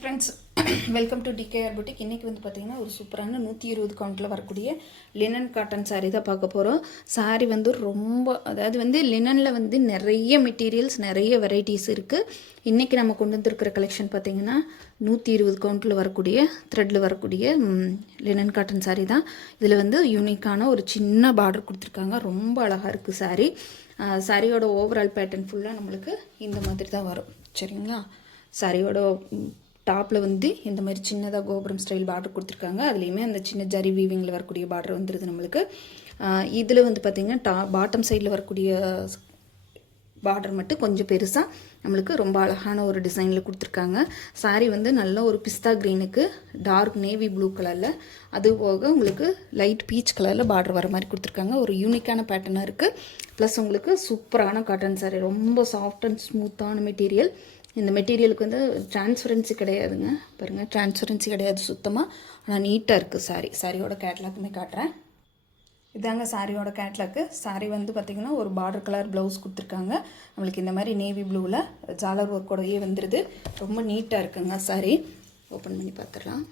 Friends, welcome to TKR boutique. இன்றைக்கி வந்து பார்த்திங்கன்னா ஒரு சூப்பரான 120 கவுண்டில் வரக்கூடிய லினன் காட்டன் சாரீ தான் பார்க்க போகிறோம். சாரீ வந்து ரொம்ப அதாவது வந்து லினனில் வந்து நிறைய மெட்டீரியல்ஸ் நிறைய வெரைட்டிஸ் இருக்குது. இன்றைக்கி நம்ம கொண்டு வந்துருக்கிற கலெக்ஷன் பார்த்திங்கன்னா 120 கவுண்டில் வரக்கூடிய த்ரெட்டில் வரக்கூடிய லினன் காட்டன் சாரீ தான். இதில் வந்து யூனிக்கான ஒரு சின்ன பார்டர் கொடுத்துருக்காங்க. ரொம்ப அழகாக இருக்குது சாரீ. சாரியோட ஓவரால் பேட்டர்ன் ஃபுல்லாக நம்மளுக்கு இந்த மாதிரி தான் வரும். சரிங்களா? சாரியோட டாப்பில் வந்து இந்த மாதிரி சின்னதாக கோபுரம் ஸ்டைல் பார்டர் கொடுத்துருக்காங்க. அதுலேயுமே அந்த சின்ன ஜரி வீவிங்கில் வரக்கூடிய பார்டர் வந்துடுது நம்மளுக்கு. இதில் வந்து பார்த்திங்கன்னா பாட்டம் சைடில் வரக்கூடிய பார்டர் மட்டும் கொஞ்சம் பெருசாக நம்மளுக்கு ரொம்ப அழகான ஒரு டிசைனில் கொடுத்துருக்காங்க. சாரீ வந்து நல்ல ஒரு பிஸ்தா க்ரீனுக்கு டார்க் நேவி ப்ளூ கலரில், அது போக உங்களுக்கு லைட் பீச் கலரில் பார்டர் வர மாதிரி கொடுத்துருக்காங்க. ஒரு யூனிக்கான பேட்டர்னாக இருக்குது. ப்ளஸ் உங்களுக்கு சூப்பரான காட்டன் சாரீ, ரொம்ப சாஃப்ட் அண்ட் ஸ்மூத்தான மெட்டீரியல். இந்த மெட்டீரியலுக்கு வந்து டிரான்ஸ்பரன்சி கிடையாதுங்க. பாருங்கள், டிரான்ஸ்பரன்சி கிடையாது சுத்தமாக. ஆனால் நீட்டாக இருக்குது சாரியோட கேட்லாக்குமே காட்டுறேன். இதாங்க சாரியோட கேட்லாக்கு. சாரீ வந்து பார்த்திங்கன்னா ஒரு பார்டர் கலர் ப்ளவுஸ் கொடுத்துருக்காங்க. நம்மளுக்கு இந்த மாதிரி நேவி ப்ளூவில் ஜாலர் ஒர்க்கோடையே வந்துடுது. ரொம்ப நீட்டாக இருக்குங்க சாரீ. ஓப்பன் பண்ணி பார்த்துடலாம்.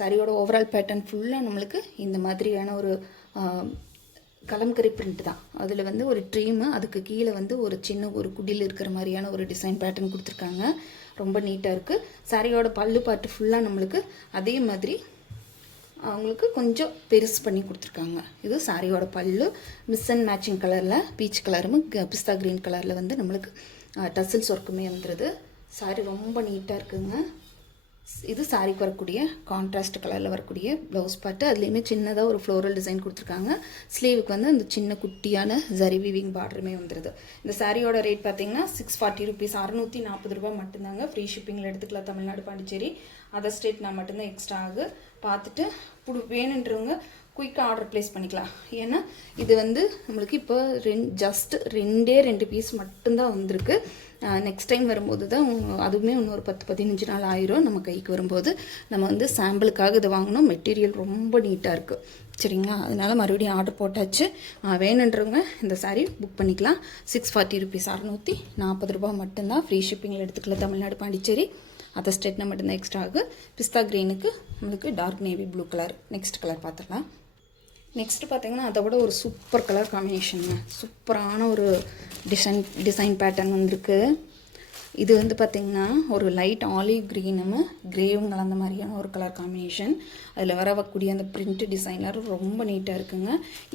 சாரியோட ஓவரால் பேட்டர்ன் ஃபுல்லாக நம்மளுக்கு இந்த மாதிரியான ஒரு கலம்கரி பிரிண்ட் தான். அதில் வந்து ஒரு ட்ரீமு, அதுக்கு கீழே வந்து ஒரு சின்ன ஒரு குடியில் இருக்கிற மாதிரியான ஒரு டிசைன் பேட்டர்ன் கொடுத்துருக்காங்க. ரொம்ப நீட்டாக இருக்குது. சாரியோட பல்லு பாட்டு ஃபுல்லாக நம்மளுக்கு அதே மாதிரி அவங்களுக்கு கொஞ்சம் பெருசு பண்ணி கொடுத்துருக்காங்க. இது சாரியோட பல்லு. மிஸ் அண்ட் மேட்சிங் கலரில் பீச் கலரும் பிஸ்தா க்ரீன் கலரில் வந்து நம்மளுக்கு டசில்ஸ் ஒர்க்குமே வந்துடுது. சாரி ரொம்ப நீட்டாக இருக்குங்க. இது சாரிக்கு வரக்கூடிய கான்ட்ராஸ்ட் கலரில் வரக்கூடிய ப்ளவுஸ் பார்ட்டு. அதுலேயுமே சின்னதாக ஒரு ஃப்ளோரல் டிசைன் கொடுத்துருக்காங்க. ஸ்லீவுக்கு வந்து அந்த சின்ன குட்டியான ஜரி வீவிங் பார்டருமே வந்துடுது. இந்த சாரியோட ரேட் பார்த்தீங்கன்னா 640 ருபீஸ், 640 ரூபா மட்டும்தாங்க. ஃப்ரீ ஷிப்பிங்கில் எடுத்துக்கலாம். தமிழ்நாடு, பாண்டிச்சேரி, அதர் ஸ்டேட் நான் மட்டும்தான் எக்ஸ்ட்ரா ஆகு. பார்த்துட்டு வேணுன்றவங்க குயிக்காக ஆர்டர் ப்ளேஸ் பண்ணிக்கலாம். ஏன்னா இது வந்து நம்மளுக்கு இப்போ ஜஸ்ட் ரெண்டு பீஸ் மட்டும்தான் வந்திருக்கு. நெக்ஸ்ட் டைம் வரும்போது தான் அதுவுமே இன்னொரு 10-15 நாள் ஆயிரும் நம்ம கைக்கு வரும்போது. நம்ம வந்து சாம்பிளுக்காக இதை வாங்கினோம். மெட்டீரியல் ரொம்ப நீட்டாக இருக்குது. சரிங்களா? அதனால் மறுபடியும் ஆர்டர் போட்டாச்சு. வேணுன்றவங்க இந்த சாரீ புக் பண்ணிக்கலாம். 640 ருபீஸ், 640 ரூபா மட்டும்தான். ஃப்ரீ ஷிப்பிங்கில் எடுத்துக்கலாம். தமிழ்நாடு, பாண்டிச்சேரி, அதர் ஸ்டேட்னா மட்டும்தான் எக்ஸ்ட்ரா ஆகு. பிஸ்தா க்ரீனுக்கு நம்மளுக்கு dark navy blue colour. Next colour பார்த்துக்கலாம். நெக்ஸ்ட்டு பார்த்திங்கன்னா அதை விட ஒரு சூப்பர் கலர் காம்பினேஷனுங்க. சூப்பரான ஒரு டிசைன் பேட்டர்ன் வந்திருக்கு. இது வந்து பார்த்திங்கன்னா ஒரு லைட் ஆலிவ் க்ரீனும் கிரேவும் கலந்த மாதிரியான ஒரு கலர் காம்பினேஷன். அதில் வரக்கூடிய அந்த பிரிண்ட் டிசைனர் ரொம்ப நீட்டாக இருக்குங்க.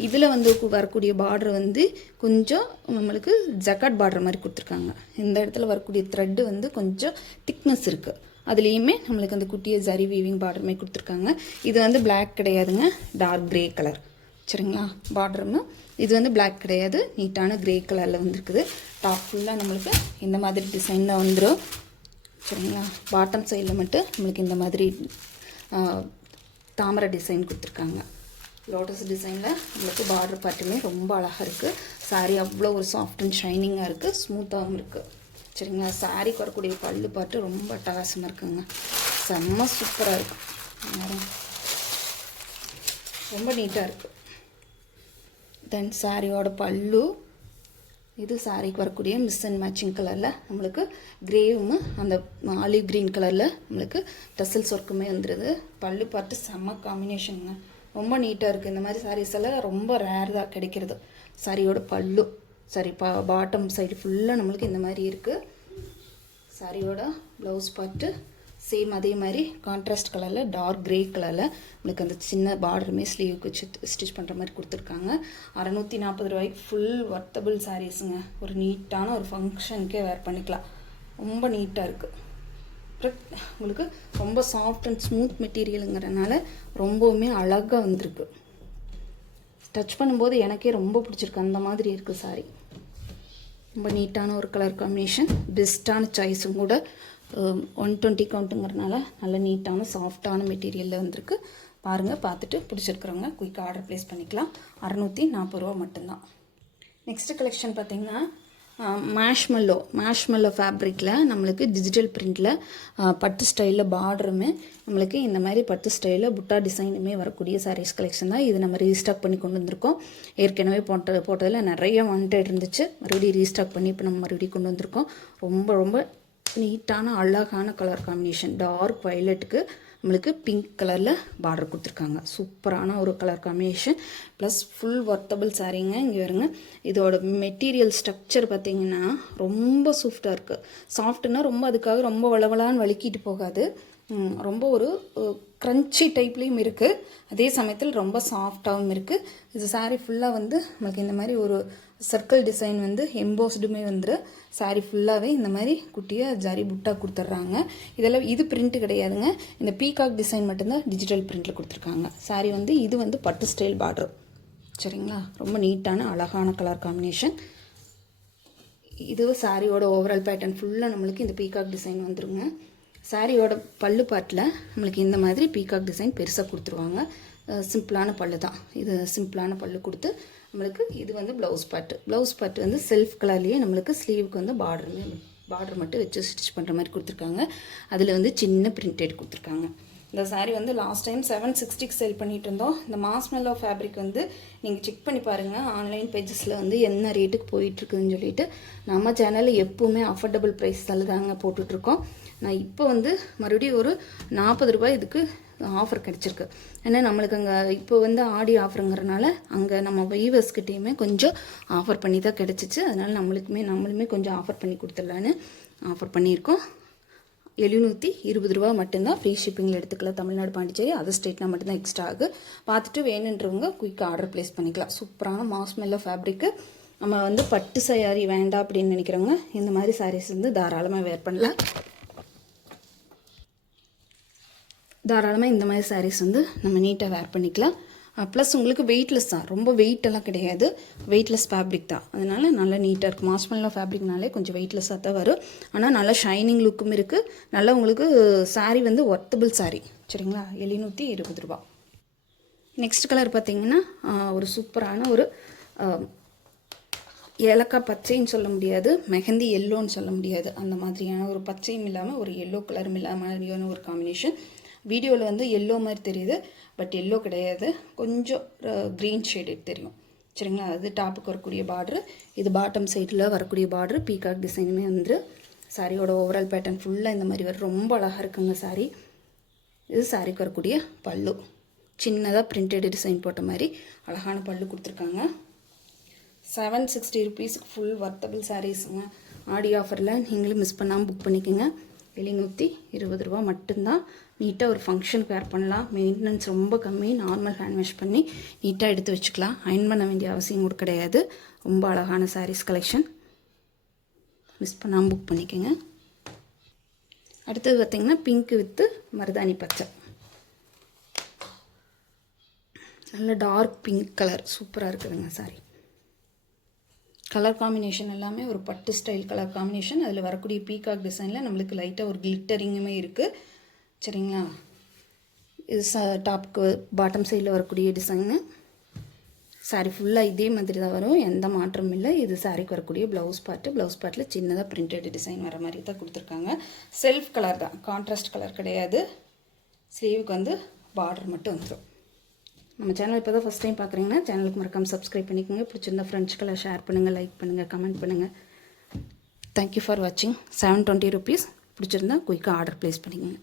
இதில் வந்து வரக்கூடிய பார்டர் வந்து கொஞ்சம் நம்மளுக்கு ஜக்காட் பார்டர் மாதிரி கொடுத்துருக்காங்க. இந்த இடத்துல வரக்கூடிய த்ரெட்டு வந்து கொஞ்சம் திக்னஸ் இருக்குது. அதுலேயுமே நம்மளுக்கு அந்த குட்டியை ஜரி வீவிங் பார்டருமே கொடுத்துருக்காங்க. இது வந்து பிளாக் கிடையாதுங்க, டார்க் க்ரே கலர். சரிங்களா? பார்டருமே இது வந்து பிளாக் கிடையாது, நீட்டான க்ரே கலரில் வந்துருக்குது. டாப் ஃபுல்லாக நம்மளுக்கு இந்த மாதிரி டிசைனில் வந்துடும். சரிங்களா? பாட்டம் சைடில் மட்டும் நம்மளுக்கு இந்த மாதிரி தாமரை டிசைன் கொடுத்துருக்காங்க. லோட்டஸ் டிசைனில் நம்மளுக்கு பார்டர் பார்ட்டுமே ரொம்ப அழகாக இருக்குது. சாரீ அவ்வளோ ஒரு சாஃப்ட் அண்ட் ஷைனிங்காக இருக்குது, ஸ்மூத்தாகவும் இருக்குது. சரிங்களா? சாரீக்கு வரக்கூடிய பல்லு பாட்டு ரொம்ப அட்டகாசமாக இருக்குங்க. செம்ம சூப்பராக இருக்கும். ரொம்ப நீட்டாக இருக்குது. தென் சாரியோட பல்லு. இது சாரிக்கு வரக்கூடிய மிஸ் அண்ட் மேட்சிங் கலரில் நம்மளுக்கு கிரேவும் அந்த ஆலிவ் க்ரீன் கலரில் நம்மளுக்கு டசல்ஸ் ஒர்க்குமே வந்துடுது. பல்லு பாட்டு செம்ம காம்பினேஷனுங்க. ரொம்ப நீட்டாக இருக்குது. இந்த மாதிரி சாரீஸ் எல்லாம் ரொம்ப ரேர் தான் கிடைக்கிறது. சாரியோட பல்லு சாரி பாட்டம் சைடு ஃபுல்லாக நம்மளுக்கு இந்த மாதிரி இருக்குது. சாரியோட ப்ளவுஸ் பார்ட்டு சேம் அதே மாதிரி கான்ட்ராஸ்ட் கலரில் டார்க் க்ரே கலரில் நம்மளுக்கு அந்த சின்ன பார்டருமே ஸ்லீவுக்கு வச்சு ஸ்டிச் பண்ணுற மாதிரி கொடுத்துருக்காங்க. 640 ரூபாய்க்கு ஃபுல் ஒர்த்தபிள் சாரீஸுங்க. ஒரு நீட்டான ஒரு ஃபங்க்ஷனுக்கே வேர் பண்ணிக்கலாம். ரொம்ப நீட்டாக இருக்குது. அப்புறம் உங்களுக்கு ரொம்ப சாஃப்ட் அண்ட் ஸ்மூத் மெட்டீரியலுங்கிறனால ரொம்பவுமே அழகாக வந்திருக்கு. டச் பண்ணும்போது எனக்கே ரொம்ப பிடிச்சிருக்கு. அந்த மாதிரி இருக்குது சாரீ. ரொம்ப நீட்டான ஒரு கலர் காம்பினேஷன். பெஸ்ட்டான சாய்ஸும் கூட. 120 கவுண்ட்டுங்கிறனால நல்ல நீட்டான சாஃப்டான மெட்டீரியலில் வந்திருக்கு. பாருங்கள், பார்த்துட்டு பிடிச்சிருக்கிறவங்க குயிக்காக ஆர்டர் ப்ளேஸ் பண்ணிக்கலாம். 640 ரூபா மட்டும்தான். நெக்ஸ்ட்டு கலெக்ஷன் பார்த்திங்கன்னா மேஷ்மெல்லோ ஃபேப்ரிக்கில் நம்மளுக்கு டிஜிட்டல் பிரிண்டில் பட்டு ஸ்டைலில் பார்டருமே நம்மளுக்கு இந்த மாதிரி பட்டு ஸ்டைலில் புட்டா டிசைனுமே வரக்கூடிய சாரீஸ் கலெக்ஷன் தான். இது நம்ம ரீஸ்டாக் பண்ணி கொண்டு வந்திருக்கோம். ஏற்கனவே போட்டதில் நிறைய வாண்டட் இருந்துச்சு. மறுபடியும் ரீஸ்டாக் பண்ணி இப்போ நம்ம மறுபடியும் கொண்டு வந்திருக்கோம். ரொம்ப ரொம்ப நீட்டான அழகான கலர் காம்பினேஷன். டார்க் வயலட்டுக்கு நம்மளுக்கு பிங்க் கலரில் பார்டர் கொடுத்துருக்காங்க. சூப்பரான ஒரு colour combination plus full worthable சாரீங்க. இங்கே வருங்க, இதோட மெட்டீரியல் ஸ்ட்ரக்சர் பார்த்திங்கன்னா ரொம்ப சாஃப்டாக இருக்குது. சாஃப்ட்னா ரொம்ப அதுக்காக ரொம்ப வளவலான்னு வலிக்கிட்டு போகாது. ரொம்ப ஒரு க்ரன்ச்சி டைப்லேயும் இருக்குது, அதே சமயத்தில் ரொம்ப சாஃப்டாகவும் இருக்குது. இது சாரீ ஃபுல்லாக வந்து நம்மளுக்கு இந்த மாதிரி ஒரு சர்க்கிள் டிசைன் வந்து எம்போஸ்டுமே வந்துடும். சாரீ ஃபுல்லாகவே இந்த மாதிரி குட்டியாக ஜரி புட்டா கொடுத்துட்றாங்க. இதெல்லாம் இது பிரிண்ட்டு கிடையாதுங்க, இந்த பீகாக் டிசைன் மட்டும்தான் டிஜிட்டல் பிரிண்டில் கொடுத்துருக்காங்க. சாரீ வந்து இது வந்து பட்டு ஸ்டைல் பார்டர். சரிங்களா, ரொம்ப நீட்டான அழகான கலர் காம்பினேஷன். இது சாரியோட ஓவரால் பேட்டர்ன் ஃபுல்லாக நம்மளுக்கு இந்த பீகாக் டிசைன் வந்துருங்க. சாரியோட பல்லு பாட்டில் நம்மளுக்கு இந்த மாதிரி பீகாக் டிசைன் பெருசாக கொடுத்துருவாங்க. சிம்பிளான பல்லு தான் இது, சிம்பிளான பல்லு கொடுத்து நம்மளுக்கு இது வந்து ப்ளவுஸ் பார்ட்டு வந்து செல்ஃப் கலர்லேயே நம்மளுக்கு ஸ்லீவுக்கு வந்து பார்டர் மட்டும் வச்சு ஸ்டிச் பண்ணுற மாதிரி கொடுத்துருக்காங்க. அதில் வந்து சின்ன பிரிண்டட் கொடுத்துருக்காங்க. இந்த சாரீ வந்து லாஸ்ட் டைம் 760 சேல் பண்ணிகிட்டு இருந்தோம். இந்த மாஸ்மெல்லோ ஃபேப்ரிக் வந்து நீங்கள் செக் பண்ணி பாருங்கள், ஆன்லைன் பேஜஸில் வந்து என்ன ரேட்டுக்கு போயிட்டுருக்குதுன்னு சொல்லிட்டு. நம்ம சேனலில் எப்போவுமே அஃபோர்டபுள் ப்ரைஸில் தாங்க போட்டுட்ருக்கோம். நான் இப்போ வந்து மறுபடியும் ஒரு 40 ரூபாய் இதுக்கு ஆஃபர் கிடச்சிருக்கு. ஏன்னா நம்மளுக்கு அங்கே இப்போ வந்து ஆடி ஆஃபருங்கிறனால அங்கே நம்ம வீவர்ஸ்கிட்டையுமே கொஞ்சம் ஆஃபர் பண்ணி தான் கிடச்சிச்சு. அதனால் நம்மளுமே கொஞ்சம் ஆஃபர் பண்ணி கொடுத்துடலான்னு ஆஃபர் பண்ணியிருக்கோம். 720 ரூபா மட்டும்தான். ஃப்ரீ ஷிப்பிங்கில் எடுத்துக்கலாம். தமிழ்நாடு, பாண்டிச்சேரி, அதர் ஸ்டேட்னா மட்டும்தான் எக்ஸ்ட்ரா ஆகுது. பார்த்துட்டு வேணுன்றவங்க குயிக்காக ஆர்டர் ப்ளேஸ் பண்ணிக்கலாம். சூப்பரான மாஸ்மெல்லோ ஃபேப்ரிக்கு. நம்ம வந்து பட்டு சாரி வேண்டாம் அப்படின்னு நினைக்கிறவங்க இந்த மாதிரி சாரீஸ் வந்து தாராளமாக வேர் பண்ணலாம். தாராளமாக இந்த மாதிரி சாரீஸ் வந்து நம்ம நீட்டாக வேர் பண்ணிக்கலாம். ப்ளஸ் உங்களுக்கு வெயிட்லெஸ் தான், ரொம்ப வெயிட்டெல்லாம் கிடையாது, வெயிட்லெஸ் ஃபேப்ரிக் தான். அதனால் நல்லா நீட்டாக இருக்குது. மாஸ்மெல்லோ ஃபேப்ரிக்னாலே கொஞ்சம் வெயிட்லெஸ்ஸாக தான் வரும். ஆனால் நல்லா ஷைனிங் லுக்கும் இருக்குது. நல்லா உங்களுக்கு சாரீ வந்து ஒர்த்தபிள் சாரீ. சரிங்களா, 720 ரூபா. நெக்ஸ்ட் கலர் பார்த்திங்கன்னா ஒரு சூப்பரான ஒரு ஏலக்காய் பச்சைன்னு சொல்ல முடியாது, மெஹந்தி எல்லோன்னு சொல்ல முடியாது, அந்த மாதிரியான ஒரு பச்சையும் இல்லாமல் ஒரு எல்லோ கலரும் இல்லாமல் ஒரு காம்பினேஷன். வீடியோவில் வந்து எல்லோ மாதிரி தெரியுது, பட் எல்லோ கிடையாது, கொஞ்சம் க்ரீன் ஷேடு தெரியும். சரிங்களா, அது டாப்புக்கு வரக்கூடிய பார்ட்ரு, இது பாட்டம் சைடில் வரக்கூடிய பார்ட்ரு. பீகாக் டிசைனுமே வந்து சாரியோட ஓவரால் பேட்டர்ன் ஃபுல்லாக இந்த மாதிரி வரும். ரொம்ப அழகாக இருக்குங்க சாரீ. இது சாரிக்கு வரக்கூடிய பல்லு, சின்னதாக பிரிண்டட் டிசைன் போட்ட மாதிரி அழகான பல்லு கொடுத்துருக்காங்க. 760 ருபீஸுக்கு ஃபுல் வர்த்தபிள் சாரீஸுங்க. ஆடி ஆஃபரில் நீங்களும் மிஸ் பண்ணாமல் புக் பண்ணிக்கோங்க. 720 ரூபா மட்டும்தான். நீட்டாக ஒரு ஃபங்க்ஷனுக்கு வேர் பண்ணலாம். மெயின்டெனன்ஸ் ரொம்ப கம்மி. நார்மல் ஹேண்ட் வாஷ் பண்ணி நீட்டாக எடுத்து வச்சுக்கலாம். அயன் பண்ண வேண்டிய அவசியம் கூட கிடையாது. ரொம்ப அழகான சாரீஸ் கலெக்ஷன். மிஸ் பண்ணாமல் புக் பண்ணிக்கோங்க. அடுத்தது பார்த்திங்கன்னா பிங்க் வித்து மருதாணி பச்சை. நல்ல டார்க் பிங்க் கலர் சூப்பராக இருக்குதுங்க சாரி. கலர் காம்பினேஷன் எல்லாமே ஒரு பட்டு ஸ்டைல் கலர் காம்பினேஷன். அதில் வரக்கூடிய பீகாக் டிசைனில் நம்மளுக்கு லைட்டாக ஒரு கிளிட்டரிங்குமே இருக்குது. சரிங்களா, இது டாப்புக்கு பாட்டம் சைடில் வரக்கூடிய டிசைனு. சாரீ ஃபுல்லாக இதே மாதிரி தான் வரும், எந்த மாற்றமும் இல்லை. இது சாரீக்கு வரக்கூடிய ப்ளவுஸ் பார்ட்டில் சின்னதாக பிரிண்டட் டிசைன் வர மாதிரி தான் கொடுத்துருக்காங்க. செல்ஃப் கலர் தான், கான்ட்ராஸ்ட் கலர் கிடையாது. ஸ்லீவுக்கு வந்து பார்டர் மட்டும் வந்துடும். நம்ம சேனல் இப்போ தான் ஃபஸ்ட் டைம் பார்க்குறீங்கன்னா சேனலுக்கு மறக்காமல் சப்ஸ்கிரைப் பண்ணிக்கோங்க. பிடிச்சிருந்தா ஃப்ரெண்ட்ஸ்க்கெல்லாம் ஷேர் பண்ணுங்கள், லைக் பண்ணுங்கள், கமெண்ட் பண்ணுங்கள். தேங்க்யூ ஃபார் வாட்சிங். 720 ருபீஸ். பிடிச்சிருந்தா குயிக்காக ஆர்டர் ப்ளேஸ் பண்ணிக்கோங்க.